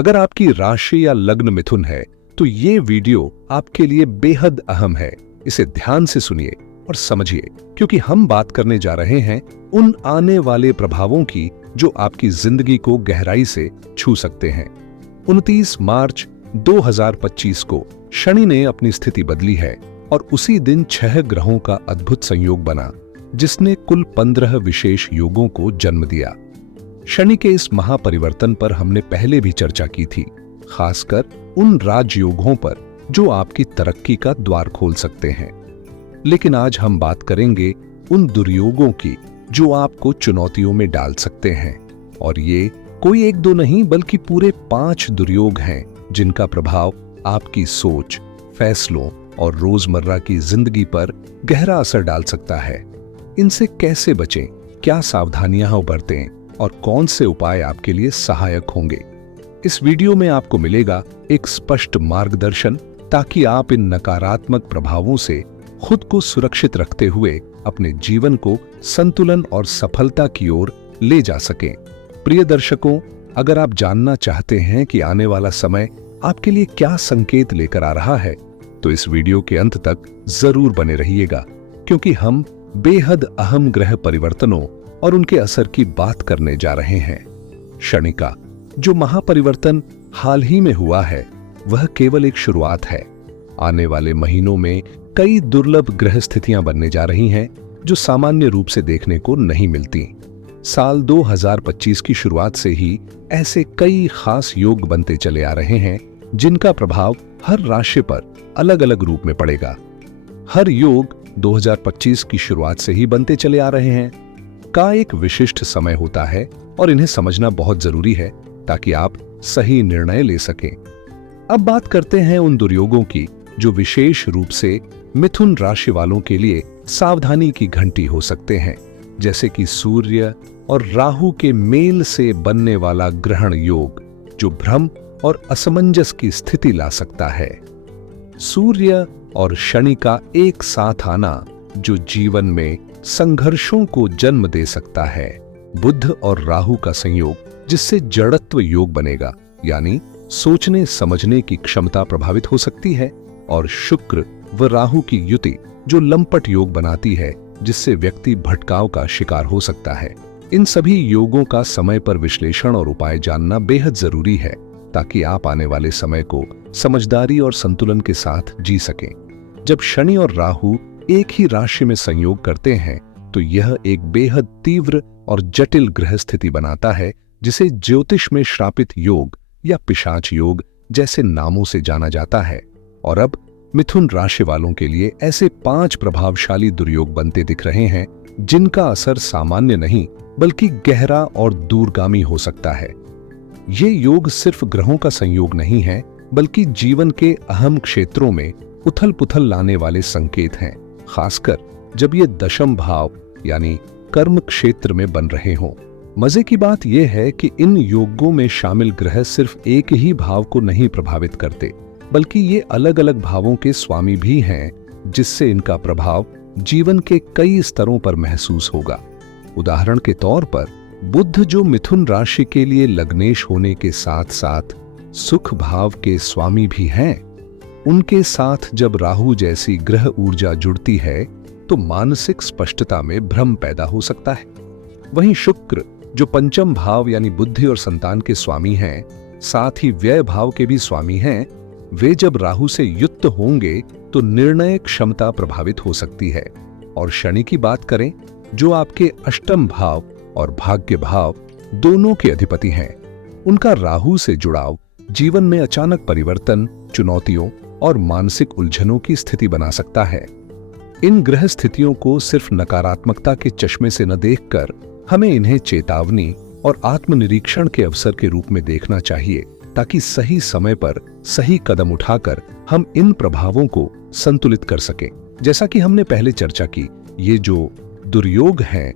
अगर आपकी राशि या लग्न मिथुन है तो ये वीडियो आपके लिए बेहद अहम है। इसे ध्यान से सुनिए और समझिए, क्योंकि हम बात करने जा रहे हैं उन आने वाले प्रभावों की जो आपकी जिंदगी को गहराई से छू सकते हैं। 29 मार्च 2025 को शनि ने अपनी स्थिति बदली है और उसी दिन 6 ग्रहों का अद्भुत संयोग बना, जिसने कुल 15 विशेष योगों को जन्म दिया। शनि के इस महापरिवर्तन पर हमने पहले भी चर्चा की थी, खासकर उन राजयोगों पर जो आपकी तरक्की का द्वार खोल सकते हैं। लेकिन आज हम बात करेंगे उन दुर्योगों की जो आपको चुनौतियों में डाल सकते हैं। और ये कोई एक दो नहीं, बल्कि पूरे 5 दुर्योग हैं जिनका प्रभाव आपकी सोच, फैसलों और रोजमर्रा की जिंदगी पर गहरा असर डाल सकता है। इनसे कैसे बचें, क्या सावधानियां बरतें और कौन से उपाय आपके लिए सहायक होंगे, इस वीडियो में आपको मिलेगा एक स्पष्ट मार्गदर्शन, ताकि आप इन नकारात्मक प्रभावों से खुद को सुरक्षित रखते हुए अपने जीवन को संतुलन और सफलता की ओर ले जा सकें। प्रिय दर्शकों, अगर आप जानना चाहते हैं कि आने वाला समय आपके लिए क्या संकेत लेकर आ रहा है, तो इस वीडियो के अंत तक जरूर बने रहिएगा, क्योंकि हम बेहद अहम ग्रह परिवर्तनों और उनके असर की बात करने जा रहे हैं। शनि का जो महापरिवर्तन हाल ही में हुआ है, वह केवल एक शुरुआत है। आने वाले महीनों में कई दुर्लभ ग्रह स्थितियां बनने जा रही हैं जो सामान्य रूप से देखने को नहीं मिलती। साल 2025 की शुरुआत से ही ऐसे कई खास योग बनते चले आ रहे हैं जिनका प्रभाव हर राशि पर अलग अलग रूप में पड़ेगा। हर योग 2025 की शुरुआत से ही बनते चले आ रहे हैं का एक विशिष्ट समय होता है और इन्हें समझना बहुत जरूरी है ताकि आप सही निर्णय ले सकें। अब बात करते हैं उन दुर्योगों की जो विशेष रूप से मिथुन राशि वालों के लिए सावधानी की घंटी हो सकते हैं, जैसे कि सूर्य और राहु के मेल से बनने वाला ग्रहण योग, जो भ्रम और असमंजस की स्थिति ला सकता है। सूर्य और शनि का एक साथ आना जो जीवन में संघर्षों को जन्म दे सकता है। बुध और राहु का संयोग जिससे जड़त्व योग बनेगा, यानी सोचने समझने की क्षमता प्रभावित हो सकती है। और शुक्र व राहु की युति जो लंपट योग बनाती है, जिससे व्यक्ति भटकाव का शिकार हो सकता है। इन सभी योगों का समय पर विश्लेषण और उपाय जानना बेहद जरूरी है, ताकि आप आने वाले समय को समझदारी और संतुलन के साथ जी सकें। जब शनि और राहु एक ही राशि में संयोग करते हैं, तो यह एक बेहद तीव्र और जटिल ग्रह स्थिति बनाता है, जिसे ज्योतिष में श्रापित योग या पिशाच योग जैसे नामों से जाना जाता है। और अब मिथुन राशि वालों के लिए ऐसे 5 प्रभावशाली दुर्योग बनते दिख रहे हैं जिनका असर सामान्य नहीं बल्कि गहरा और दूरगामी हो सकता है। ये योग सिर्फ ग्रहों का संयोग नहीं है, बल्कि जीवन के अहम क्षेत्रों में उथल पुथल लाने वाले संकेत हैं, खासकर जब ये दशम भाव यानी कर्म क्षेत्र में बन रहे हों। मजे की बात यह है कि इन योगों में शामिल ग्रह सिर्फ एक ही भाव को नहीं प्रभावित करते, बल्कि ये अलग अलग भावों के स्वामी भी हैं, जिससे इनका प्रभाव जीवन के कई स्तरों पर महसूस होगा। उदाहरण के तौर पर बुध जो मिथुन राशि के लिए लग्नेश होने के साथ साथ सुख भाव के स्वामी भी हैं, उनके साथ जब राहु जैसी ग्रह ऊर्जा जुड़ती है तो मानसिक स्पष्टता में भ्रम पैदा हो सकता है। वहीं शुक्र जो पंचम भाव यानी बुद्धि और संतान के स्वामी हैं, साथ ही व्यय भाव के भी स्वामी हैं, वे जब राहु से युक्त होंगे तो निर्णय क्षमता प्रभावित हो सकती है। और शनि की बात करें, जो आपके अष्टम भाव और भाग्य भाव दोनों के अधिपति हैं, उनका राहु से जुड़ाव जीवन में अचानक परिवर्तन, चुनौतियों और मानसिक उलझनों की स्थिति बना सकता है। इन ग्रह स्थितियों को सिर्फ नकारात्मकता के चश्मे से न देखकर हमें इन्हें चेतावनी और आत्मनिरीक्षण के अवसर के रूप में देखना चाहिए, ताकि सही समय पर सही कदम उठाकर हम इन प्रभावों को संतुलित कर सकें। जैसा कि हमने पहले चर्चा की, ये जो दुर्योग हैं,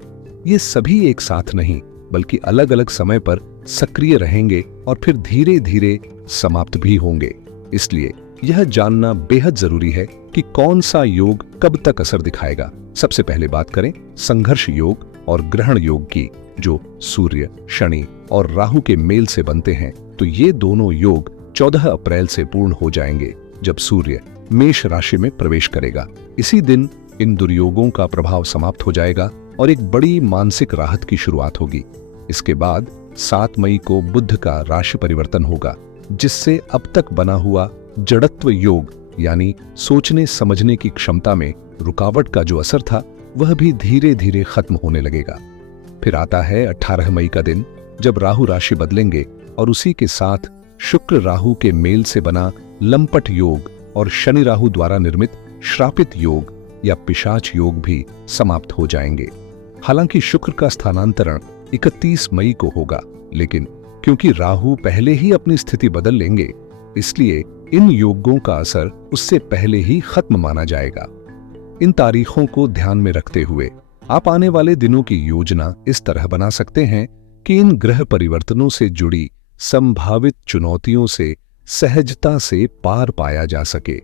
ये सभी एक साथ नहीं बल्कि अलग अलग समय पर सक्रिय रहेंगे और फिर धीरे धीरे समाप्त भी होंगे। इसलिए यह जानना बेहद जरूरी है कि कौन सा योग कब तक असर दिखाएगा। सबसे पहले बात करें संघर्ष योग और ग्रहण योग की, जो सूर्य, शनि और राहु के मेल से बनते हैं तो ये दोनों योग 14 अप्रैल से पूर्ण हो जाएंगे, जब सूर्य मेष राशि में प्रवेश करेगा। इसी दिन इन दुर्योगों का प्रभाव समाप्त हो जाएगा और एक बड़ी मानसिक राहत की शुरुआत होगी। इसके बाद 7 मई को बुध का राशि परिवर्तन होगा, जिससे अब तक बना हुआ जड़त्व योग यानी सोचने समझने की क्षमता में रुकावट का जो असर था, वह भी धीरे धीरे खत्म होने लगेगा। फिर आता है 18 मई का दिन, जब राहु राशि बदलेंगे और उसी के साथ शुक्र राहु के मेल से बना लंपट योग और शनि राहु द्वारा निर्मित श्रापित योग या पिशाच योग भी समाप्त हो जाएंगे। हालांकि शुक्र का स्थानांतरण 31 मई को होगा, लेकिन क्योंकि राहु पहले ही अपनी स्थिति बदल लेंगे, इसलिए इन योगों का असर उससे पहले ही खत्म माना जाएगा। इन तारीखों को ध्यान में रखते हुए आप आने वाले दिनों की योजना इस तरह बना सकते हैं कि इन ग्रह परिवर्तनों से जुड़ी संभावित चुनौतियों से सहजता से पार पाया जा सके।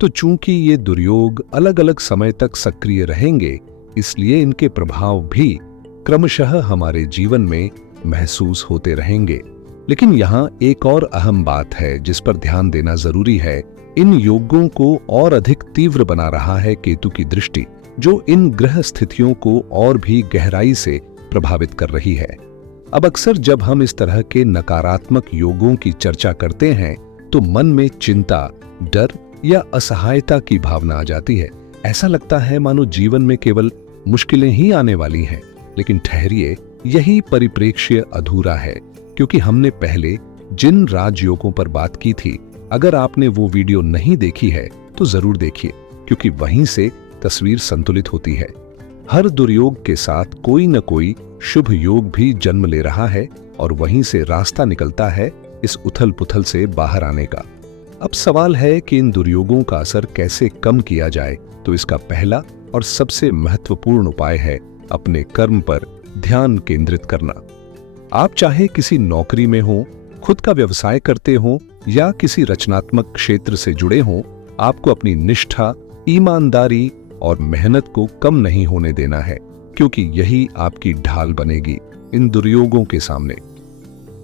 तो चूंकि ये दुर्योग अलग अलग समय तक सक्रिय रहेंगे, इसलिए इनके प्रभाव भी क्रमशः हमारे जीवन में महसूस होते रहेंगे। लेकिन यहाँ एक और अहम बात है जिस पर ध्यान देना जरूरी है। इन योगों को और अधिक तीव्र बना रहा है केतु की दृष्टि, जो इन ग्रह स्थितियों को और भी गहराई से प्रभावित कर रही है। अब अक्सर जब हम इस तरह के नकारात्मक योगों की चर्चा करते हैं, तो मन में चिंता, डर या असहायता की भावना आ जाती है। ऐसा लगता है मानो जीवन में केवल मुश्किलें ही आने वाली हैं। लेकिन ठहरिए, यही परिप्रेक्ष्य अधूरा है, क्योंकि हमने पहले जिन राजयोगों पर बात की थी, अगर आपने वो वीडियो नहीं देखी है तो जरूर देखिए, क्योंकि वहीं से तस्वीर संतुलित होती है। हर दुर्योग के साथ कोई न कोई शुभ योग भी जन्म ले रहा है और वहीं से रास्ता निकलता है इस उथल पुथल से बाहर आने का। अब सवाल है कि इन दुर्योगों का असर कैसे कम किया जाए। तो इसका पहला और सबसे महत्वपूर्ण उपाय है अपने कर्म पर ध्यान केंद्रित करना। आप चाहे किसी नौकरी में हो, खुद का व्यवसाय करते हो या किसी रचनात्मक क्षेत्र से जुड़े हो, आपको अपनी निष्ठा, ईमानदारी और मेहनत को कम नहीं होने देना है, क्योंकि यही आपकी ढाल बनेगी इन दुर्योगों के सामने।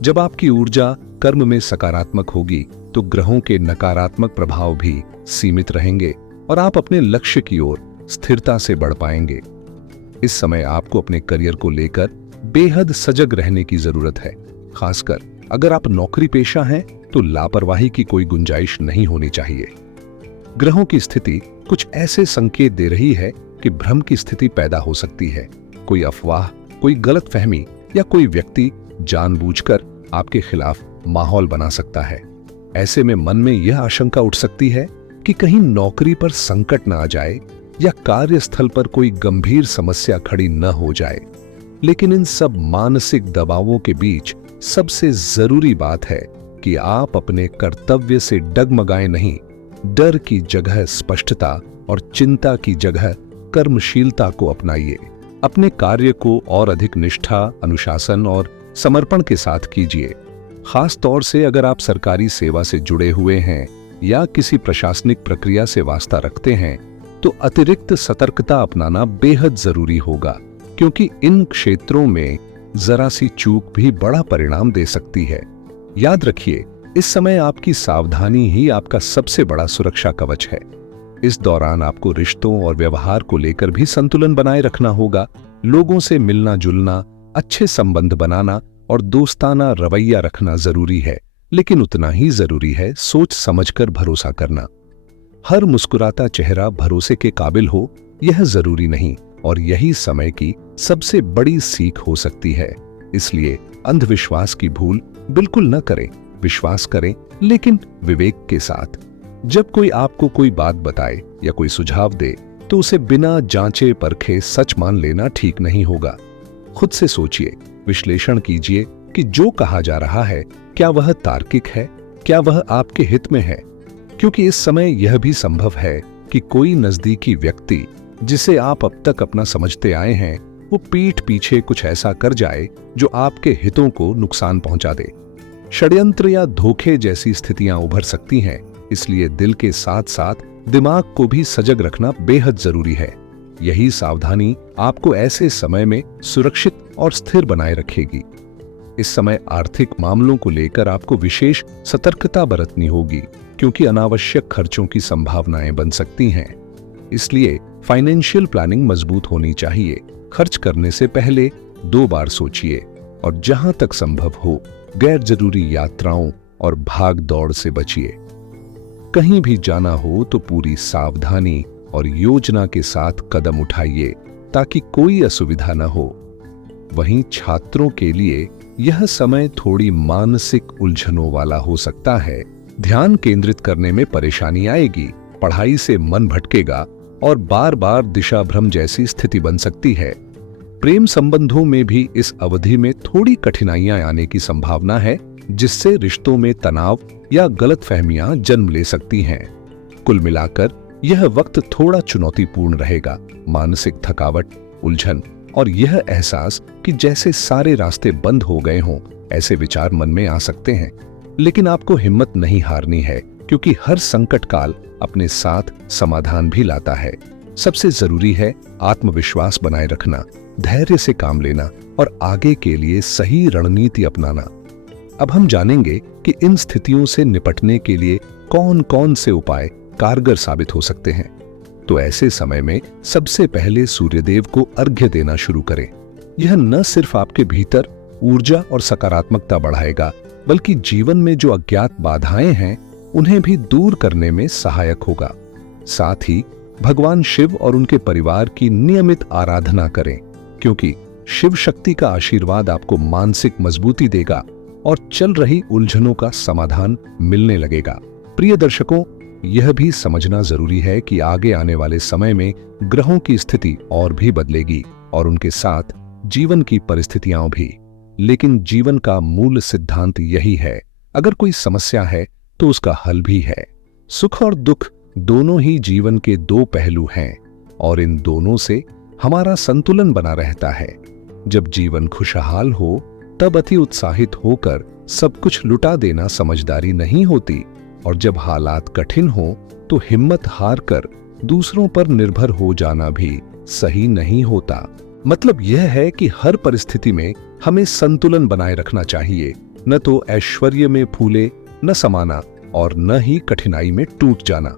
जब आपकी ऊर्जा कर्म में सकारात्मक होगी, तो ग्रहों के नकारात्मक प्रभाव भी सीमित रहेंगे और आप अपने लक्ष्य की ओर स्थिरता से बढ़ पाएंगे। इस समय आपको अपने करियर को लेकर बेहद सजग रहने की जरूरत है। खासकर अगर आप नौकरी पेशा हैं, तो लापरवाही की कोई गुंजाइश नहीं होनी चाहिए। ग्रहों की स्थिति कुछ ऐसे संकेत दे रही है कि भ्रम की स्थिति पैदा हो सकती है। कोई अफवाह, कोई गलतफहमी या कोई व्यक्ति जानबूझकर आपके खिलाफ माहौल बना सकता है। ऐसे में मन में यह आशंका उठ सकती है कि कहीं नौकरी पर संकट न आ जाए या कार्यस्थल पर कोई गंभीर समस्या खड़ी न हो जाए। लेकिन इन सब मानसिक दबावों के बीच सबसे जरूरी बात है कि आप अपने कर्तव्य से डगमगाएं नहीं। डर की जगह स्पष्टता और चिंता की जगह कर्मशीलता को अपनाइए। अपने कार्य को और अधिक निष्ठा, अनुशासन और समर्पण के साथ कीजिए। खास तौर से अगर आप सरकारी सेवा से जुड़े हुए हैं या किसी प्रशासनिक प्रक्रिया से वास्ता रखते हैं, तो अतिरिक्त सतर्कता अपनाना बेहद जरूरी होगा, क्योंकि इन क्षेत्रों में जरा सी चूक भी बड़ा परिणाम दे सकती है। याद रखिए, इस समय आपकी सावधानी ही आपका सबसे बड़ा सुरक्षा कवच है। इस दौरान आपको रिश्तों और व्यवहार को लेकर भी संतुलन बनाए रखना होगा। लोगों से मिलना जुलना, अच्छे संबंध बनाना और दोस्ताना रवैया रखना जरूरी है, लेकिन उतना ही जरूरी है सोच समझकर भरोसा करना। हर मुस्कुराता चेहरा भरोसे के काबिल हो, यह जरूरी नहीं, और यही समय की सबसे बड़ी सीख हो सकती है। इसलिए अंधविश्वास की भूल बिल्कुल न करें। विश्वास करें, लेकिन विवेक के साथ। जब कोई आपको कोई बात बताए या कोई सुझाव दे, तो उसे बिना जांचे परखे सच मान लेना ठीक नहीं होगा। खुद से सोचिए, विश्लेषण कीजिए कि जो कहा जा रहा है, क्या वह तार्किक है, क्या वह आपके हित में है। क्योंकि इस समय यह भी संभव है कि कोई नजदीकी व्यक्ति जिसे आप अब तक अपना समझते आए हैं, वो पीठ पीछे कुछ ऐसा कर जाए जो आपके हितों को नुकसान पहुंचा दे। षड्यंत्र या धोखे जैसी स्थितियां उभर सकती हैं, इसलिए दिल के साथ साथ दिमाग को भी सजग रखना बेहद जरूरी है। यही सावधानी आपको ऐसे समय में सुरक्षित और स्थिर बनाए रखेगी। इस समय आर्थिक मामलों को लेकर आपको विशेष सतर्कता बरतनी होगी, क्योंकि अनावश्यक खर्चों की संभावनाएं बन सकती हैं। इसलिए फाइनेंशियल प्लानिंग मजबूत होनी चाहिए। खर्च करने से पहले 2 बार सोचिए और जहां तक संभव हो गैर जरूरी यात्राओं और भाग दौड़ से बचिए। कहीं भी जाना हो तो पूरी सावधानी और योजना के साथ कदम उठाइए ताकि कोई असुविधा न हो। वहीं छात्रों के लिए यह समय थोड़ी मानसिक उलझनों वाला हो सकता है। ध्यान केंद्रित करने में परेशानी आएगी, पढ़ाई से मन भटकेगा और बार बार दिशा भ्रम जैसी स्थिति बन सकती है। प्रेम संबंधों में भी इस अवधि में थोड़ी कठिनाइयां आने की संभावना है, जिससे रिश्तों में तनाव या गलतफहमियां जन्म ले सकती हैं। कुल मिलाकर यह वक्त थोड़ा चुनौतीपूर्ण रहेगा। मानसिक थकावट, उलझन और यह एहसास कि जैसे सारे रास्ते बंद हो गए हों, ऐसे विचार मन में आ सकते हैं। लेकिन आपको हिम्मत नहीं हारनी है, क्योंकि हर संकट काल अपने साथ समाधान भी लाता है। सबसे जरूरी है आत्मविश्वास बनाए रखना, धैर्य से काम लेना और आगे के लिए सही रणनीति अपनाना। अब हम जानेंगे कि इन स्थितियों से निपटने के लिए कौन कौन से उपाय कारगर साबित हो सकते हैं। तो ऐसे समय में सबसे पहले सूर्यदेव को अर्घ्य देना शुरू करें। यह न सिर्फ आपके भीतर ऊर्जा और सकारात्मकता बढ़ाएगा, बल्कि जीवन में जो अज्ञात बाधाएं हैं उन्हें भी दूर करने में सहायक होगा। साथ ही भगवान शिव और उनके परिवार की नियमित आराधना करें, क्योंकि शिव शक्ति का आशीर्वाद आपको मानसिक मजबूती देगा और चल रही उलझनों का समाधान मिलने लगेगा। प्रिय दर्शकों, यह भी समझना जरूरी है कि आगे आने वाले समय में ग्रहों की स्थिति और भी बदलेगी और उनके साथ जीवन की परिस्थितियां भी। लेकिन जीवन का मूल सिद्धांत यही है, अगर कोई समस्या है तो उसका हल भी है। सुख और दुख दोनों ही जीवन के 2 पहलू हैं और इन दोनों से हमारा संतुलन बना रहता है। जब जीवन खुशहाल हो तब अति उत्साहित होकर सब कुछ लुटा देना समझदारी नहीं होती, और जब हालात कठिन हो तो हिम्मत हार कर दूसरों पर निर्भर हो जाना भी सही नहीं होता। मतलब यह है कि हर परिस्थिति में हमें संतुलन बनाए रखना चाहिए, न तो ऐश्वर्य में फूले न समाना और न ही कठिनाई में टूट जाना।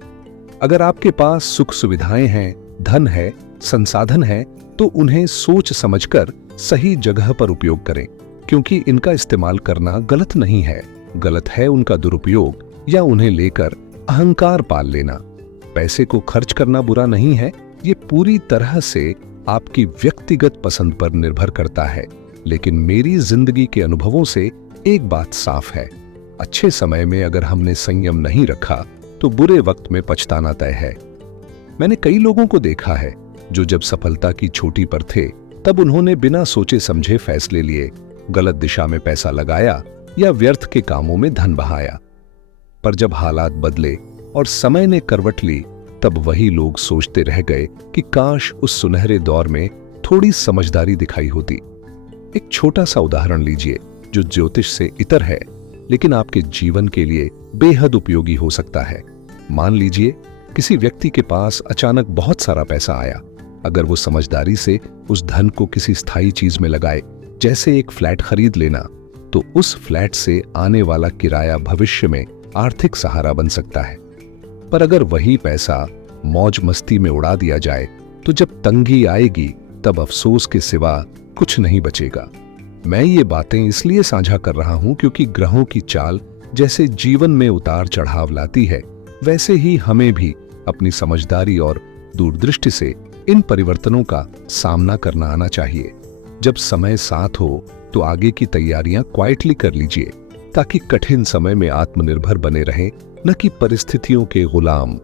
अगर आपके पास सुख सुविधाएं हैं, धन है, संसाधन है, तो उन्हें सोच समझकर सही जगह पर उपयोग करें, क्योंकि इनका इस्तेमाल करना गलत नहीं है। गलत है उनका दुरुपयोग या उन्हें लेकर अहंकार पाल लेना। पैसे को खर्च करना बुरा नहीं है, ये पूरी तरह से आपकी व्यक्तिगत पसंद पर निर्भर करता है। लेकिन मेरी जिंदगी के अनुभवों से एक बात साफ है, अच्छे समय में अगर हमने संयम नहीं रखा तो बुरे वक्त में पछताना तय है। मैंने कई लोगों को देखा है जो जब सफलता की चोटी पर थे तब उन्होंने बिना सोचे समझे फैसले लिए, गलत दिशा में पैसा लगाया या व्यर्थ के कामों में धन बहाया। पर जब हालात बदले और समय ने करवट ली, तब वही लोग सोचते रह गए कि काश उस सुनहरे दौर में थोड़ी समझदारी दिखाई होती। एक छोटा सा उदाहरण लीजिए जो ज्योतिष से इतर है, लेकिन आपके जीवन के लिए बेहद उपयोगी हो सकता है। मान लीजिए किसी व्यक्ति के पास अचानक बहुत सारा पैसा आया। अगर वो समझदारी से उस धन को किसी स्थायी चीज में लगाए, जैसे एक फ्लैट खरीद लेना, तो उस फ्लैट से आने वाला किराया भविष्य में आर्थिक सहारा बन सकता है। पर अगर वही पैसा मौज मस्ती में उड़ा दिया जाए तो जब तंगी आएगी तब अफसोस के सिवा कुछ नहीं बचेगा। मैं ये बातें इसलिए साझा कर रहा हूं क्योंकि ग्रहों की चाल जैसे जीवन में उतार चढ़ाव लाती है, वैसे ही हमें भी अपनी समझदारी और दूरदृष्टि से इन परिवर्तनों का सामना करना आना चाहिए। जब समय साथ हो तो आगे की तैयारियां क्वाइटली कर लीजिए, ताकि कठिन समय में आत्मनिर्भर बने रहें, न कि परिस्थितियों के गुलाम।